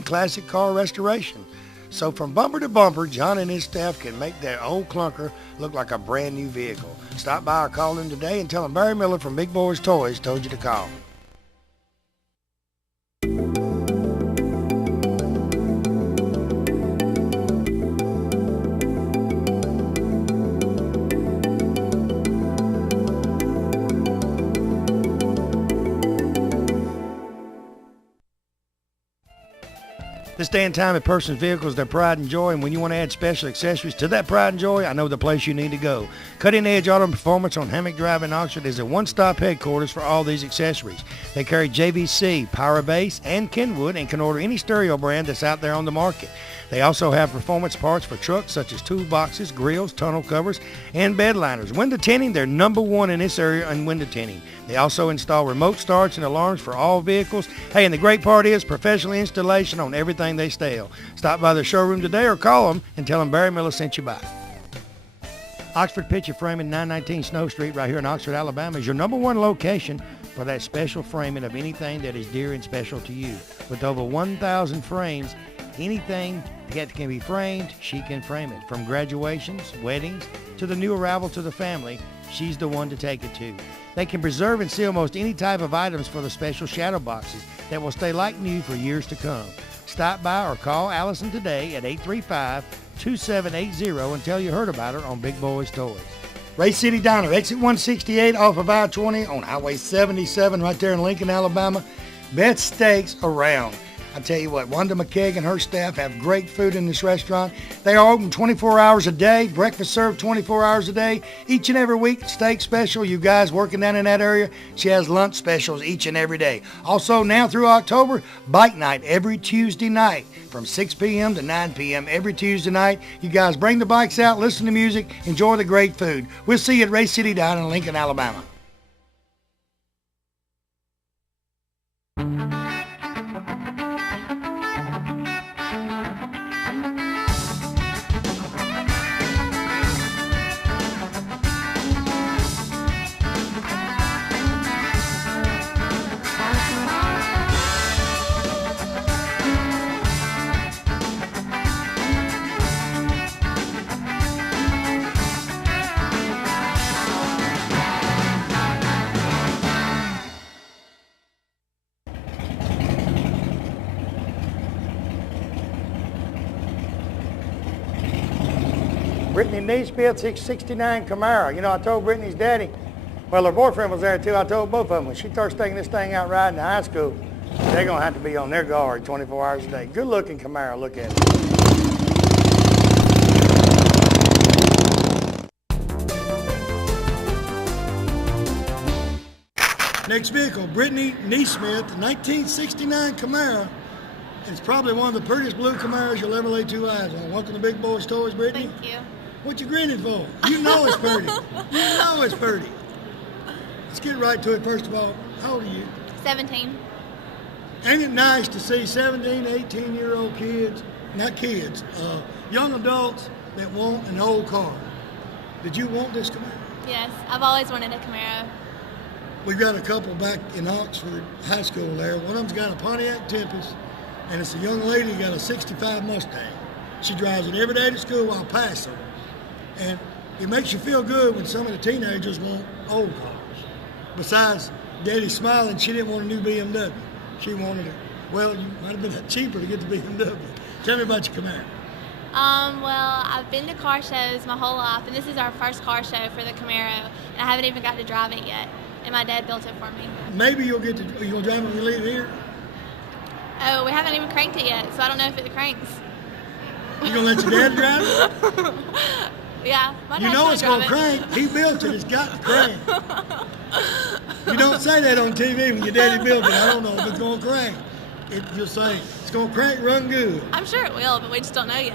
classic car restoration. So from bumper to bumper, John and his staff can make that old clunker look like a brand new vehicle. Stop by or call in today and tell them Barry Miller from Big Boyz Toys told you to call. This day and time, a person's vehicle is their pride and joy, and when you want to add special accessories to that pride and joy, I know the place you need to go. Cutting Edge Auto Performance on Hammock Drive in Oxford is a one-stop headquarters for all these accessories. They carry JVC, Power Base, and Kenwood, and can order any stereo brand that's out there on the market. They also have performance parts for trucks such as toolboxes, grills, tunnel covers, and bed liners. Window tinting, they're number one in this area in window tinting. They also install remote starts and alarms for all vehicles. Hey, and the great part is professional installation on everything they sell. Stop by their showroom today or call them and tell them Barry Miller sent you by. Oxford Picture Framing, 919 Snow Street, right here in Oxford, Alabama, is your number one location for that special framing of anything that is dear and special to you. With over 1,000 frames, anything that can be framed, she can frame it. From graduations, weddings, to the new arrival to the family, she's the one to take it to. They can preserve and seal most any type of items for the special shadow boxes that will stay like new for years to come. Stop by or call Allison today at 835-2780 and tell you heard about her on Big Boyz Toys. Ray City Diner, exit 168 off of I-20 on Highway 77 right there in Lincoln, Alabama. Best steaks around. I tell you what, Wanda McKeag and her staff have great food in this restaurant. They are open 24 hours a day, breakfast served 24 hours a day. Each and every week, steak special. You guys working down in that area, she has lunch specials each and every day. Also, now through October, bike night every Tuesday night from 6 p.m. to 9 p.m. every Tuesday night. You guys bring the bikes out, listen to music, enjoy the great food. We'll see you at Ray City Diner in Lincoln, Alabama. Brittany Neesmith, 669 Camaro. You know, I told Brittany's daddy, well, her boyfriend was there too. I told both of them, when she starts taking this thing out riding to high school, they're going to have to be on their guard 24 hours a day. Good looking Camaro, look at it. Next vehicle, Brittany Neesmith, 1969 Camaro. It's probably one of the prettiest blue Camaros you'll ever lay two eyes on. Welcome to Big Boyz Toys, Brittany. Thank you. What you grinning for? You know it's pretty. You know it's pretty. Let's get right to it first of all. How old are you? 17. Ain't it nice to see 17, 18-year-old kids, not kids, young adults that want an old car? Did you want this Camaro? Yes, I've always wanted a Camaro. We've got a couple back in Oxford High School there. One of them's got a Pontiac Tempest, and it's a young lady who got a 65 Mustang. She drives it every day to school while passing. And it makes you feel good when some of the teenagers want old cars. Besides Daddy smiling, she didn't want a new BMW. She wanted it. Well, you might have been cheaper to get the BMW. Tell me about your Camaro. Well, I've been to car shows my whole life, and this is our first car show for the Camaro, and I haven't even got to drive it yet. And my dad built it for me. Maybe you'll get to, are you going to drive it when you leave here? Oh, we haven't even cranked it yet, so I don't know if it cranks. You going to let your dad drive it? Yeah, my dad's You know it's going to drive crank. He built it. It's got to crank. You don't say that on TV when your daddy built it. I don't know if it's going to crank. You'll say, it's going to crank, run good. I'm sure it will, but we just don't know yet.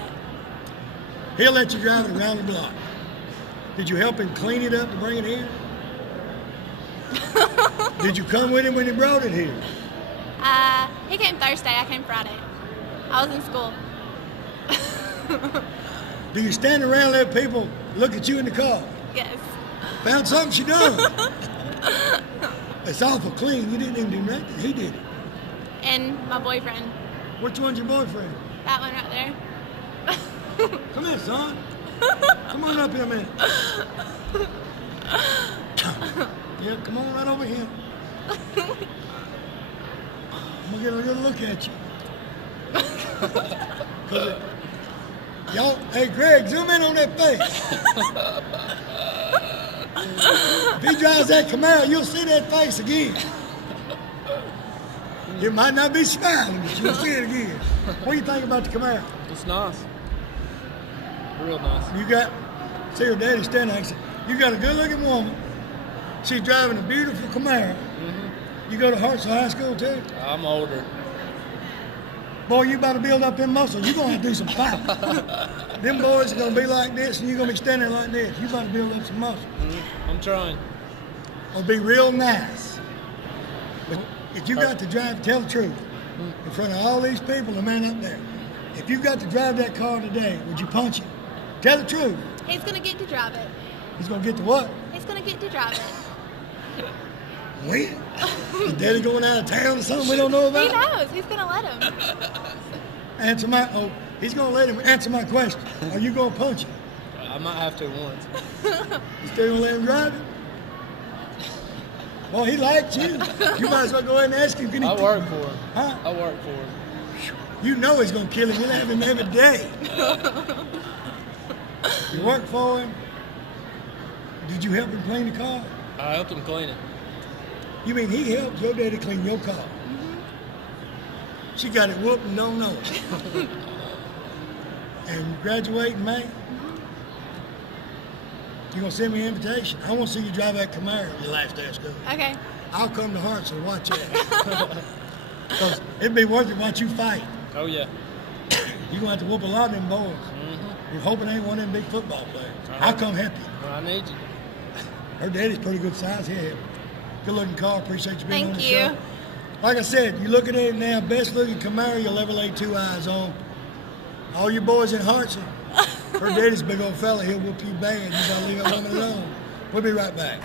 He'll let you drive it around the block. Did you help him clean it up to bring it here? Did you come with him when he brought it here? He came Thursday, I came Friday. I was in school. Do you stand around and let people look at you in the car? Yes. Found something she done. It's awful clean. You didn't even do nothing. He did it. And my boyfriend. Which one's your boyfriend? That one right there. Come here, son. Come on up here a minute. Yeah, come on right over here. I'm gonna get a good look at you. Y'all, hey Greg, zoom in on that face. If he drives that Camaro, you'll see that face again. It might not be smiling, but you'll see it again. What do you think about the Camaro? It's nice. Real nice. You got, see her daddy standing next to you. You got a good-looking woman. She's driving a beautiful Camaro. Mm-hmm. You go to Hartsville High School too? I'm older. Boy, you about to build up them muscles. You're going to have to do some fighting. Them boys are going to be like this, and you're going to be standing like this. You about to build up some muscles. Mm-hmm. I'm trying. It'll be real nice. But if you got to drive, tell the truth, in front of all these people, the man up there, if you got to drive that car today, would you punch him? Tell the truth. He's going to get to drive it. He's going to get to what? He's going to get to drive it. When? Is Daddy going out of town or something we don't know about? He knows. He's going to let him. He's going to let him answer my question. Are you going to punch him? I might have to once. You still going to let him drive it? Well, he likes you. You might as well go ahead and ask him. I work for him. Huh? I work for him. You know he's going to kill him. You'll have him every day. You work for him. Did you help him clean the car? I helped him clean it. You mean he helped your daddy clean your car? Mm-hmm. She got it whooped and don't know it. And you graduate in May? You're going to send me an invitation. I want to see you drive that Camaro your last day of school. Okay. I'll come to Hartsville and watch that. Because it'd be worth it to watch you fight. Oh, yeah. You're going to have to whoop a lot of them boys. Mm-hmm. You're hoping they ain't one of them big football players. I'll come help you. Well, I need you. Her daddy's pretty good size. He'll help you. Good looking car. Appreciate you being on the Thank you. show. Like I said, you looking at it now, best looking Camaro you'll ever lay two eyes on. All you boys in Hartsville, her daddy's a big old fella. He'll whoop you bad. You gotta leave that woman alone. We'll be right back.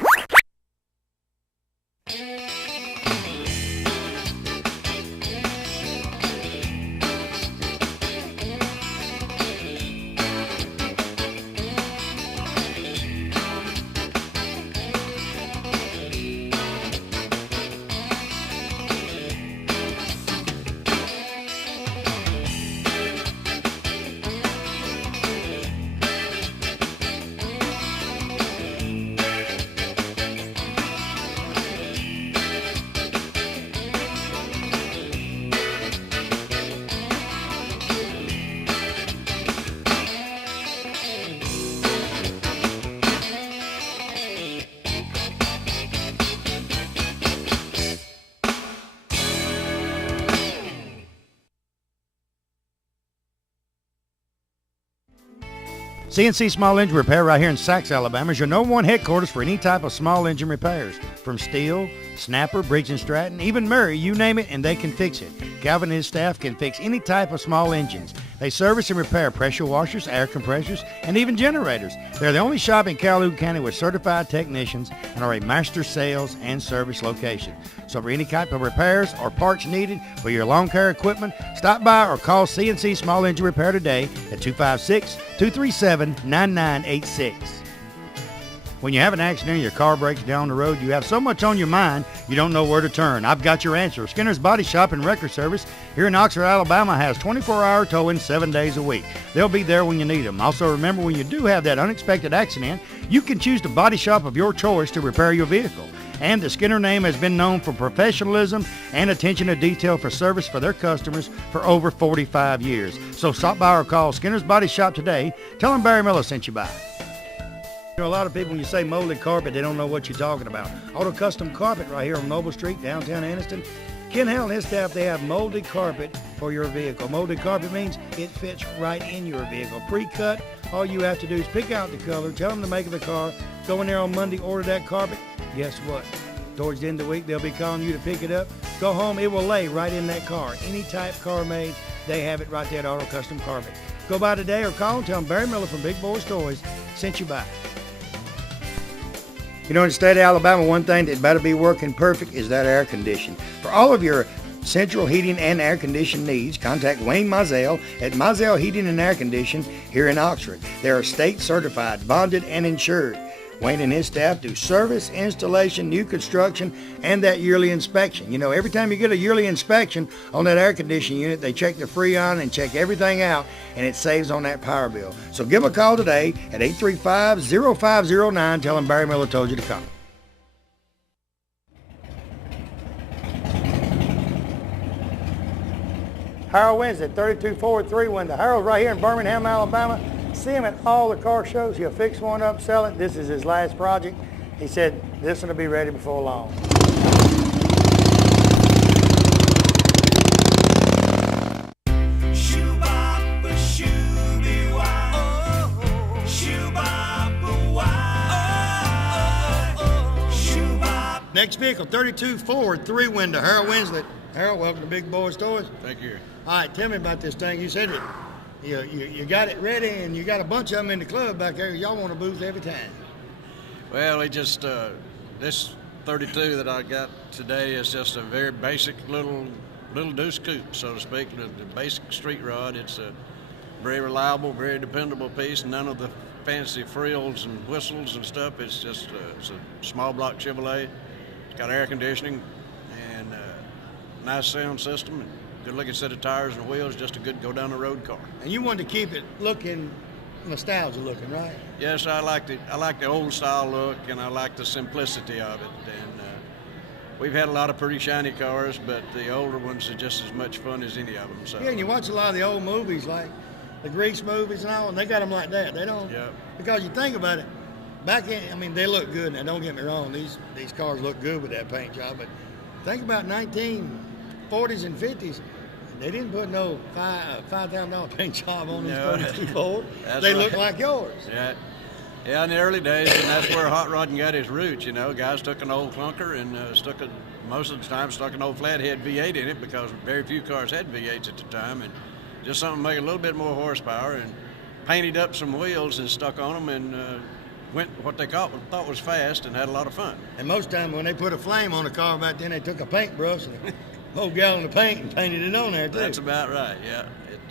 CNC Small Engine Repair right here in Sachs, Alabama is your number one headquarters for any type of small engine repairs. From Steel, Snapper, Briggs & Stratton, even Murray, you name it and they can fix it. Calvin and his staff can fix any type of small engines. They service and repair pressure washers, air compressors, and even generators. They're the only shop in Calhoun County with certified technicians and are a master sales and service location. So for any type of repairs or parts needed for your lawn care equipment, stop by or call CNC Small Engine Repair today at 256-237-9986. When you have an accident and your car breaks down the road, you have so much on your mind, you don't know where to turn. I've got your answer. Skinner's Body Shop and Record Service here in Oxford, Alabama has 24-hour towing 7 days a week. They'll be there when you need them. Also, remember, when you do have that unexpected accident, you can choose the body shop of your choice to repair your vehicle. And the Skinner name has been known for professionalism and attention to detail for service for their customers for over 45 years. So stop by or call Skinner's Body Shop today. Tell them Barry Miller sent you by. You know, a lot of people, when you say molded carpet, they don't know what you're talking about. Auto Custom Carpet right here on Noble Street, downtown Anniston. Ken Howell and his staff, they have molded carpet for your vehicle. Molded carpet means it fits right in your vehicle. Pre-cut, all you have to do is pick out the color, tell them the make of the car, go in there on Monday, order that carpet. Guess what? Towards the end of the week, they'll be calling you to pick it up. Go home, it will lay right in that car. Any type car made, they have it right there at Auto Custom Carpet. Go by today or call and tell them Barry Miller from Big Boyz Toyz sent you by. You know, in the state of Alabama, one thing that better be working perfect is that air conditioning. For all of your central heating and air conditioning needs, contact Wayne Mizell at Mizell Heating and Air Conditioning here in Oxford. They are state certified, bonded, and insured. Wayne and his staff do service, installation, new construction, and that yearly inspection. You know, every time you get a yearly inspection on that air conditioning unit, they check the Freon and check everything out, and it saves on that power bill. So give them a call today at 835-0509. Tell them Barry Miller told you to come. Harold Wednesday, 3243 window. Harold's right here in Birmingham, Alabama. See him at all the car shows. He'll fix one up, sell it. This is his last project. He said this one will be ready before long. Next vehicle, 32 Ford, 3-window, Harold Winslet. Harold, welcome to Big Boyz Toyz. Thank you. All right, tell me about this thing. You said it. You got it ready, and you got a bunch of them in the club back there. Y'all want a booth every time. Well, we just this 32 that I got today is just a very basic little deuce coupe, so to speak. The basic street rod. It's a very reliable, very dependable piece. None of the fancy frills and whistles and stuff. It's just it's a small block Chevrolet. It's got air conditioning and nice sound system. And good looking set of tires and wheels, just a good go down the road car. And you wanted to keep it looking nostalgia looking, right? Yes, I like the old style look, and I like the simplicity of it. And we've had a lot of pretty shiny cars, but the older ones are just as much fun as any of them. So yeah, and you watch a lot of the old movies, like the Grease movies and all, and they got them like that. They don't. Yeah. Because you think about it, back in, I mean, they look good. Now, don't get me wrong, these cars look good with that paint job, but think about 1940s and 50s. They didn't put no $5,000 paint job on these 32 Ford. They look like yours. Yeah. Yeah, in the early days, and that's where hot rodding got its roots. You know, guys took an old clunker and most of the time stuck an old flathead V8 in it, because very few cars had V8s at the time, and just something to make a little bit more horsepower, and painted up some wheels and stuck on them, and went what they thought was fast, and had a lot of fun. And most time when they put a flame on a car back then, they took a paintbrush and a whole gallon of paint and painted it on there too. That's about right. Yeah.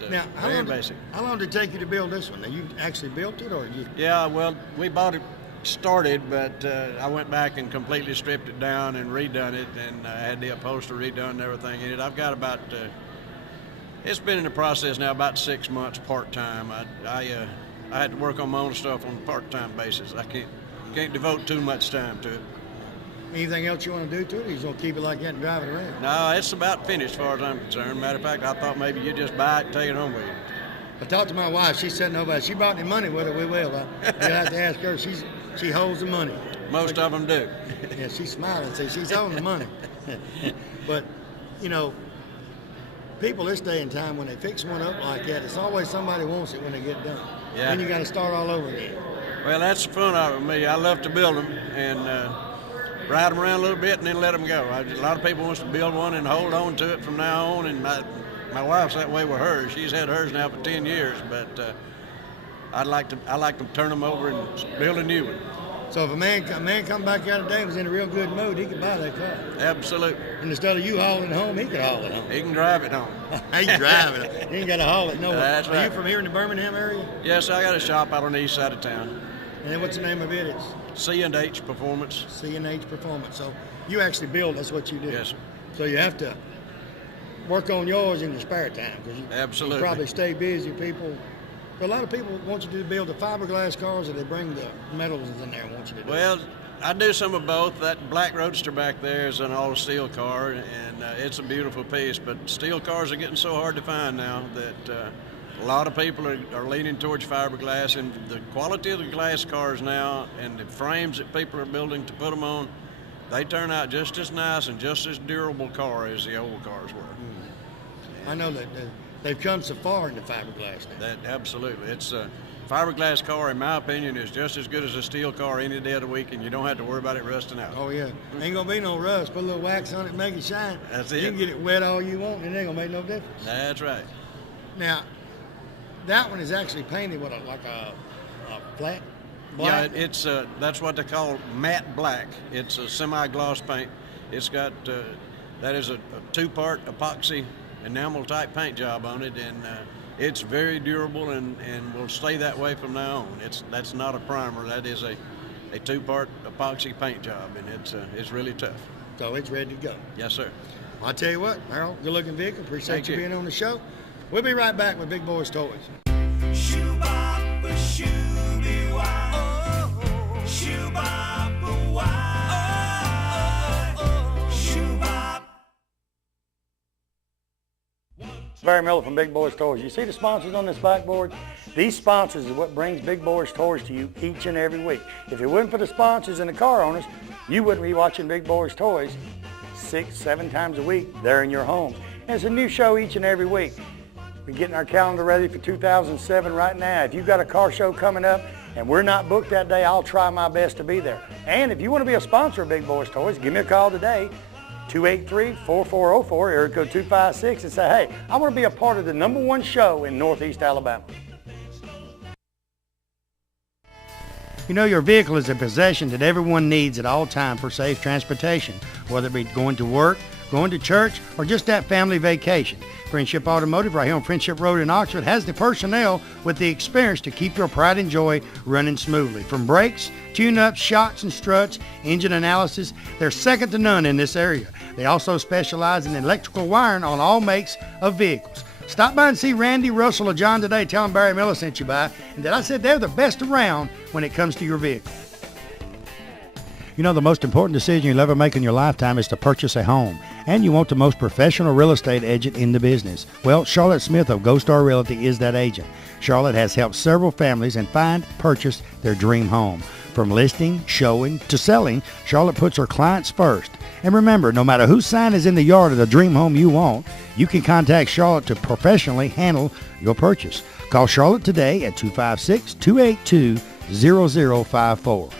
Now, very basic. How long did it take you to build this one? Now, you actually built it, or you? Yeah, well, we bought it started, but I went back and completely stripped it down and redone it, and I had the upholstery redone and everything in it. I've got about it's been in the process now about 6 months part-time. I had to work on my own stuff on a part-time basis. I can't devote too much time to it. Anything else you want to do to it, or you just going to keep it like that and drive it around? No, it's about finished as far as I'm concerned. Matter of fact, I thought maybe you just buy it and take it home with you. I talked to my wife. She said nobody. She brought any money with her. We will. You'll have to ask her. She holds the money. Most of them do. Yeah, she's smiling. So she's holding the money. But, you know, people this day and time, when they fix one up like that, it's always somebody wants it when they get done. Yeah. Then you got to start all over again. Well, that's the fun of it with me. I love to build them and ride them around a little bit and then let them go. A lot of people wants to build one and hold on to it from now on, and my wife's that way with hers. She's had hers now for 10 years, but I like to turn them over and build a new one. So if a man come back out today and was in a real good mood, he could buy that car. Absolutely. And instead of you hauling it home, he could haul it home. He can drive it home. He can drive it. He ain't got to haul it nowhere. That's right. Are you from here in the Birmingham area? Yes, I got a shop out on the east side of town. And then what's the name of it? It's C&H Performance. C&H Performance. So you actually build, that's what you do. Yes, sir. So you have to work on yours in your spare time, because Absolutely. You probably stay busy. People, a lot of people want you to build the fiberglass cars, or they bring the metals in there and want you to do Well, I do some of both. That black Roadster back there is an all-steel car, and it's a beautiful piece, but steel cars are getting so hard to find now that a lot of people are leaning towards fiberglass, and the quality of the glass cars now and the frames that people are building to put them on, they turn out just as nice and just as durable car as the old cars were. I know that they've come so far into fiberglass now. That absolutely. It's a fiberglass car, in my opinion, is just as good as a steel car any day of the week, and you don't have to worry about it rusting out. Oh yeah, ain't gonna be no rust. Put a little wax on it, make it shine. That's You it. can get it wet all you want, and it ain't gonna make no difference. That's right. Now, that one is actually painted with like a flat black. Yeah, it's that's what they call matte black. It's a semi-gloss paint. It's got that is a two-part epoxy enamel type paint job on it, and it's very durable and will stay that way from now on. That's not a primer. That is a two-part epoxy paint job, and it's really tough. So it's ready to go. Yes, sir. Well, I'll tell you what, Harold, good looking vehicle. Appreciate Thank you you. being on the show. We'll be right back with Big Boyz Toys. Barry Miller from Big Boyz Toys. You see the sponsors on this backboard? These sponsors is what brings Big Boyz Toys to you each and every week. If it wasn't for the sponsors and the car owners, you wouldn't be watching Big Boyz Toys 6-7 times a week there in your home. And it's a new show each and every week. We're getting our calendar ready for 2007 right now. If you've got a car show coming up and we're not booked that day, I'll try my best to be there. And if you want to be a sponsor of Big Boyz Toys, give me a call today. 283-4404, area code 256, and say, hey, I want to be a part of the #1 show in Northeast Alabama. You know, your vehicle is a possession that everyone needs at all times for safe transportation, whether it be going to work, going to church, or just that family vacation. Friendship Automotive right here on Friendship Road in Oxford has the personnel with the experience to keep your pride and joy running smoothly. From brakes, tune-ups, shocks and struts, engine analysis, they're second to none in this area. They also specialize in electrical wiring on all makes of vehicles. Stop by and see Randy, Russell, or John today. Tell them Barry Miller sent you by, and that I said they're the best around when it comes to your vehicle. You know, the most important decision you'll ever make in your lifetime is to purchase a home, and you want the most professional real estate agent in the business. Well, Charlotte Smith of Gold Star Realty is that agent. Charlotte has helped several families and purchase their dream home. From listing, showing, to selling, Charlotte puts her clients first. And remember, no matter whose sign is in the yard of the dream home you want, you can contact Charlotte to professionally handle your purchase. Call Charlotte today at 256-282-0054.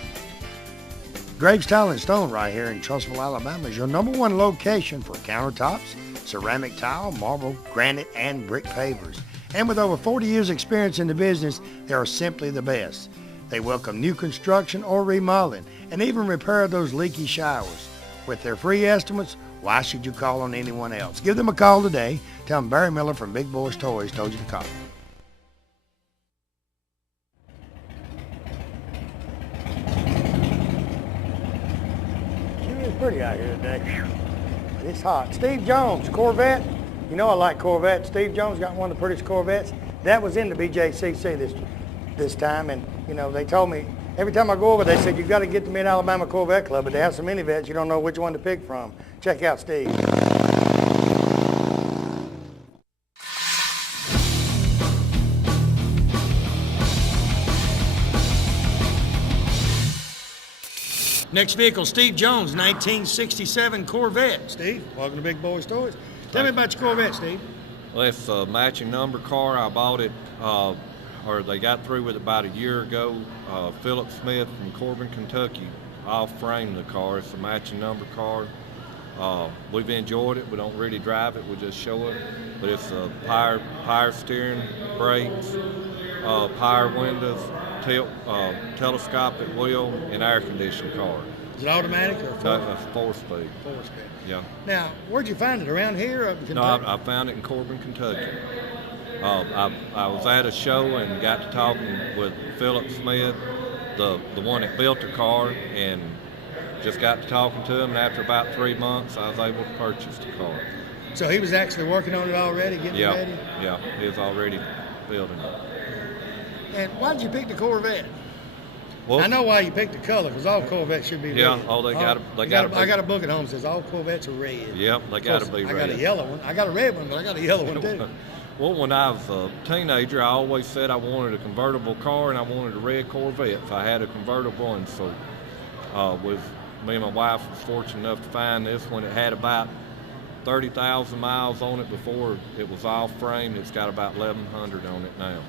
Graves Tile and Stone right here in Trussville, Alabama is your #1 location for countertops, ceramic tile, marble, granite, and brick pavers. And with over 40 years experience in the business, they are simply the best. They welcome new construction or remodeling and even repair those leaky showers. With their free estimates, why should you call on anyone else? Give them a call today. Tell them Barry Miller from Big Boyz Toys told you to call. It's pretty out here today. It's hot. Steve Jones, Corvette. You know I like Corvettes. Steve Jones got one of the prettiest Corvettes. That was in the BJCC this time, and you know they told me every time I go over, they said you got to get the Mid-Alabama Corvette Club, but they have so many vets you don't know which one to pick from. Check out Steve. Next vehicle, Steve Jones, 1967 Corvette. Steve, welcome to Big Boyz Toys. Tell me about your Corvette, Steve. Well, it's a matching number car. I bought it, or they got through with it about a year ago. Philip Smith from Corbin, Kentucky, off-framed the car. It's a matching number car. We've enjoyed it. We don't really drive it. We just show it. But it's a power steering, brakes, power windows, telescopic wheel, and air conditioned car. Is it automatic or four? No, it's 4-speed. 4-speed. Yeah. Now, where'd you find it? Around here or up in Kentucky? No, I found it in Corbin, Kentucky. I was at a show and got to talking with Philip Smith, the one that built the car, and just got to talking to him. And after about 3 months, I was able to purchase the car. So he was actually working on it already, getting it ready? Yeah, he was already building it. And why did you pick the Corvette? Well, I know why you picked the color, because all Corvettes should be red. Yeah, they got to. I got a book at home that says all Corvettes are red. Yep, they got to be red. I got a yellow one. I got a red one, but I got a yellow one too. Well, when I was a teenager, I always said I wanted a convertible car and I wanted a red Corvette. So I had a convertible, and so with me and my wife was fortunate enough to find this one. It had about 30,000 miles on it before it was all framed. It's got about 1,100 on it now.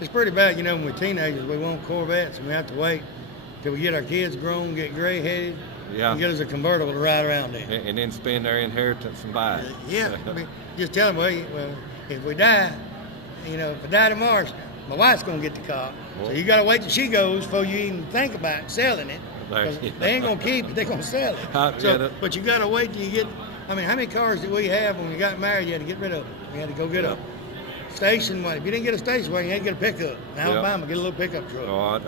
It's pretty bad, you know, when we're teenagers, we want Corvettes, and we have to wait till we get our kids grown, get gray-headed, and get us a convertible to ride around in. And then spend their inheritance and buy it. Yeah, I mean, just tell them, well, if we die, you know, if I die tomorrow, my wife's going to get the car. So you got to wait till she goes before you even think about selling it. They ain't going to keep it, they're going to sell it. But you got to wait till you get I mean, how many cars did we have when we got married? You had to get rid of them. You had to go get them. Station wagon. If you didn't get a station wagon, you had to get a pickup. In Alabama, get a little pickup truck.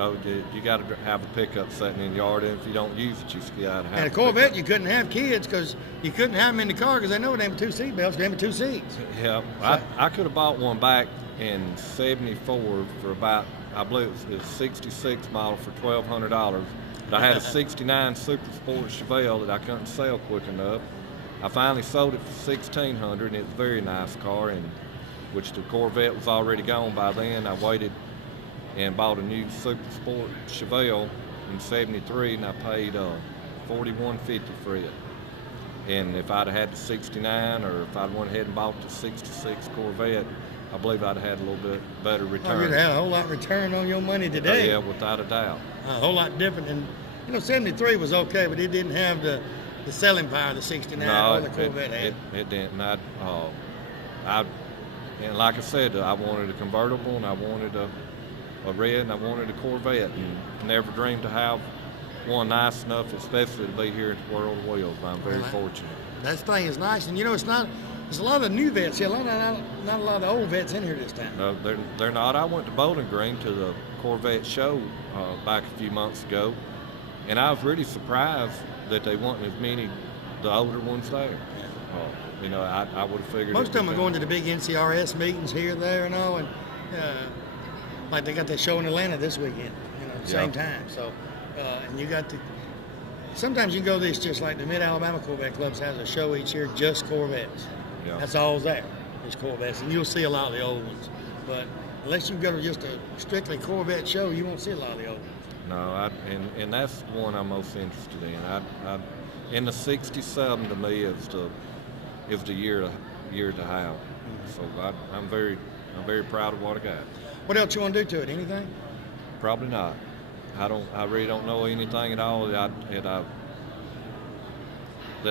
You got to have a pickup sitting in the yard, and if you don't use it, you got to have. And a Corvette, you couldn't have kids because you couldn't have them in the car because they know they have 2 seat belts. They have 2 seats. Yeah, so, I could have bought one back in '74 for about, I believe it was 66 model for $1,200. But I had a '69 Super Sport Chevelle that I couldn't sell quick enough. I finally sold it for $1,600, and it's a very nice car, and which the Corvette was already gone by then. I waited and bought a new Super Sport Chevelle in '73, and I paid $41.50 for it. And if I'd have had the '69, or if I'd went ahead and bought the '66 Corvette, I believe I'd have had a little bit better return. You'd have had a whole lot return on your money today. Yeah, without a doubt. A whole lot different. And, '73 was okay, but it didn't have the selling power the '69 or the Corvette had. It didn't. And like I said, I wanted a convertible, and I wanted a red, and I wanted a Corvette, and never dreamed to have one nice enough, especially to be here at the World of Wheels. I'm very fortunate. That thing is nice, and it's not. There's a lot of new vets here. Not a lot of old vets in here this time. No, they're not. I went to Bowling Green to the Corvette show back a few months ago, and I was really surprised that they weren't as many the older ones there. I would have figured. Most of them are going to the big NCRS meetings here, there, and all, and like they got that show in Atlanta this weekend, at the same time. So, and you got sometimes you can go to this just like the Mid-Alabama Corvette Clubs has a show each year, just Corvettes. Yeah. That's all's there, is Corvettes, and you'll see a lot of the old ones. But unless you go to just a strictly Corvette show, you won't see a lot of the old ones. No, and that's the one I'm most interested in. In the '67 to me is the year to have. So I'm very proud of what I got. What else you want to do to it? Anything? Probably not. I really don't know anything at all that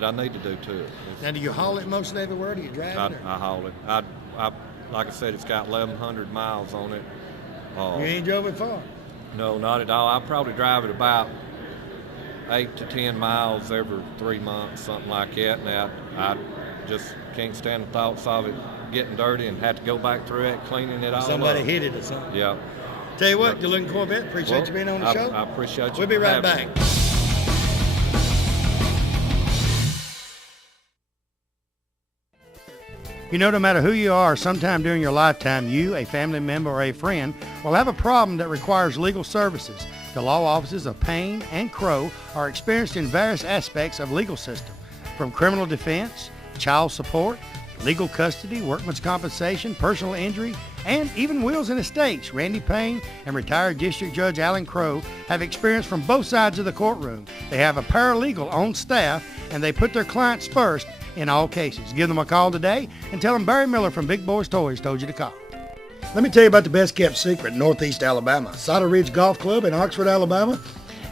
I need to do to it. Now, do you haul it most everywhere? Do you drive it? I haul it. Like I said, it's got 1,100 miles on it. You ain't drove it far? No, not at all. I probably drive it about 8 to 10 miles every 3 months, something like that. And I just can't stand the thoughts of it getting dirty and have to go back through it, cleaning it all Somebody up. hit it or something. Yeah. Tell you what, you're looking Corvette. Appreciate you being on the show. I appreciate you. We'll be right back. No matter who you are, sometime during your lifetime, you, a family member, or a friend will have a problem that requires legal services. The law offices of Payne and Crow are experienced in various aspects of legal system, from criminal defense, child support, legal custody, workman's compensation, personal injury, and even wills and estates. Randy Payne and retired District Judge Alan Crow have experience from both sides of the courtroom. They have a paralegal on staff, and they put their clients first in all cases. Give them a call today and tell them Barry Miller from Big Boyz Toyz told you to call. Let me tell you about the best kept secret in Northeast Alabama. Cider Ridge Golf Club in Oxford, Alabama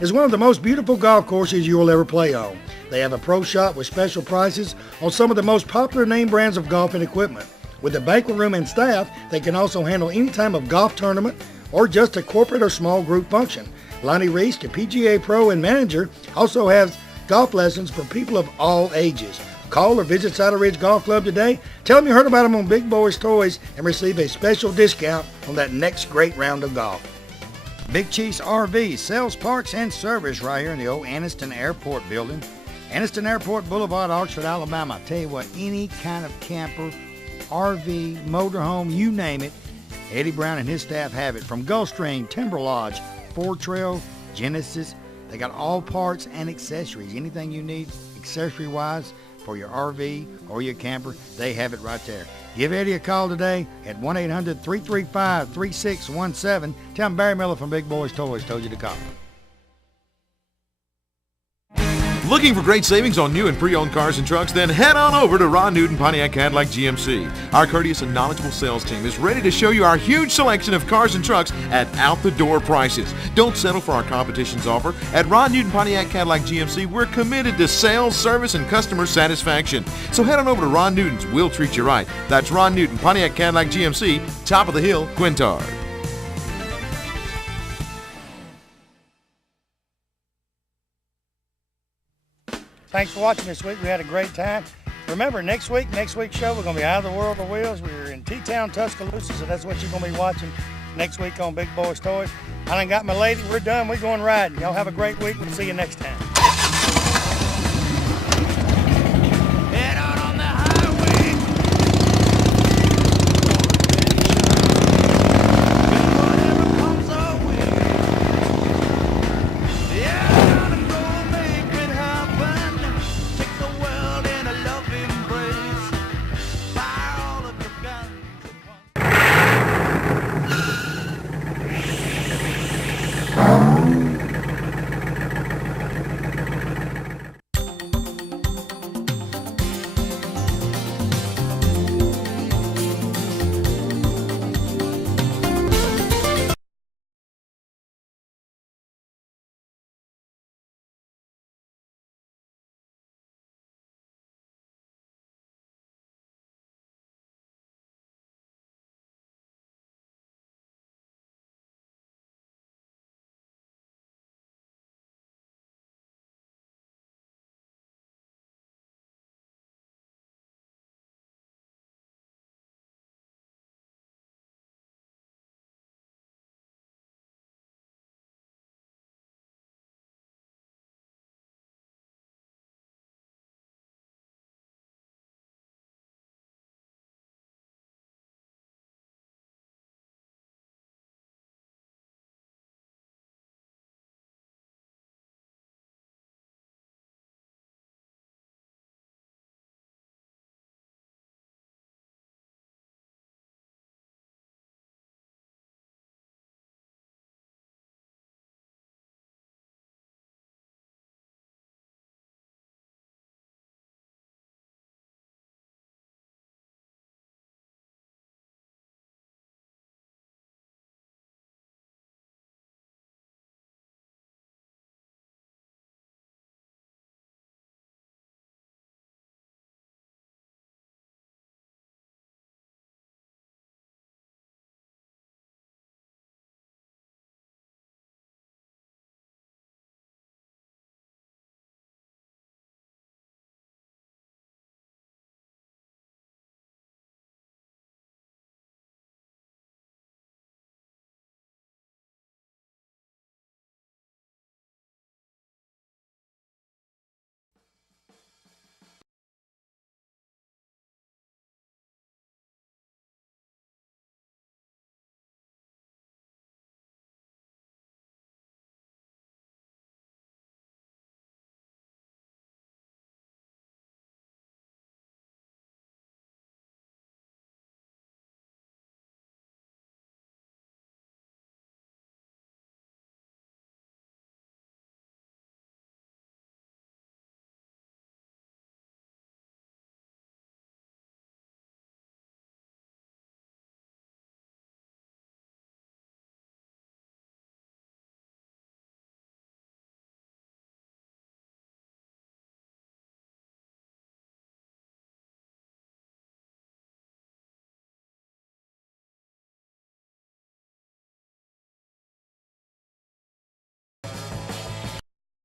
is one of the most beautiful golf courses you will ever play on. They have a pro shop with special prices on some of the most popular name brands of golf and equipment. With a banquet room and staff, they can also handle any type of golf tournament or just a corporate or small group function. Lonnie Reese, the PGA Pro and manager, also has golf lessons for people of all ages. Call or visit Cider Ridge Golf Club today. Tell them you heard about them on Big Boyz Toyz and receive a special discount on that next great round of golf. Big Chiefs RV sells parts and service right here in the old Anniston Airport building. Anniston Airport Boulevard, Oxford, Alabama. I tell you what, any kind of camper, RV, motorhome, you name it, Eddie Brown and his staff have it. From Gulfstream, Timber Lodge, Ford Trail, Genesis, they got all parts and accessories. Anything you need accessory-wise for your RV or your camper, they have it right there. Give Eddie a call today at 1-800-335-3617. Tell him Barry Miller from Big Boyz Toyz told you to call. Looking for great savings on new and pre-owned cars and trucks? Then head on over to Ron Newton Pontiac Cadillac GMC. Our courteous and knowledgeable sales team is ready to show you our huge selection of cars and trucks at out-the-door prices. Don't settle for our competition's offer. At Ron Newton Pontiac Cadillac GMC, we're committed to sales, service, and customer satisfaction. So head on over to Ron Newton's. We'll treat you right. That's Ron Newton Pontiac Cadillac GMC, top of the hill, Quintard. Thanks for watching this week. We had a great time. remember, next week's show, we're going to be out of the world of wheels. We're in T-Town, Tuscaloosa, so that's what you're going to be watching next week on Big Boyz Toyz. I done got my lady. We're done. We're going riding. Y'all have a great week. We'll see you next time.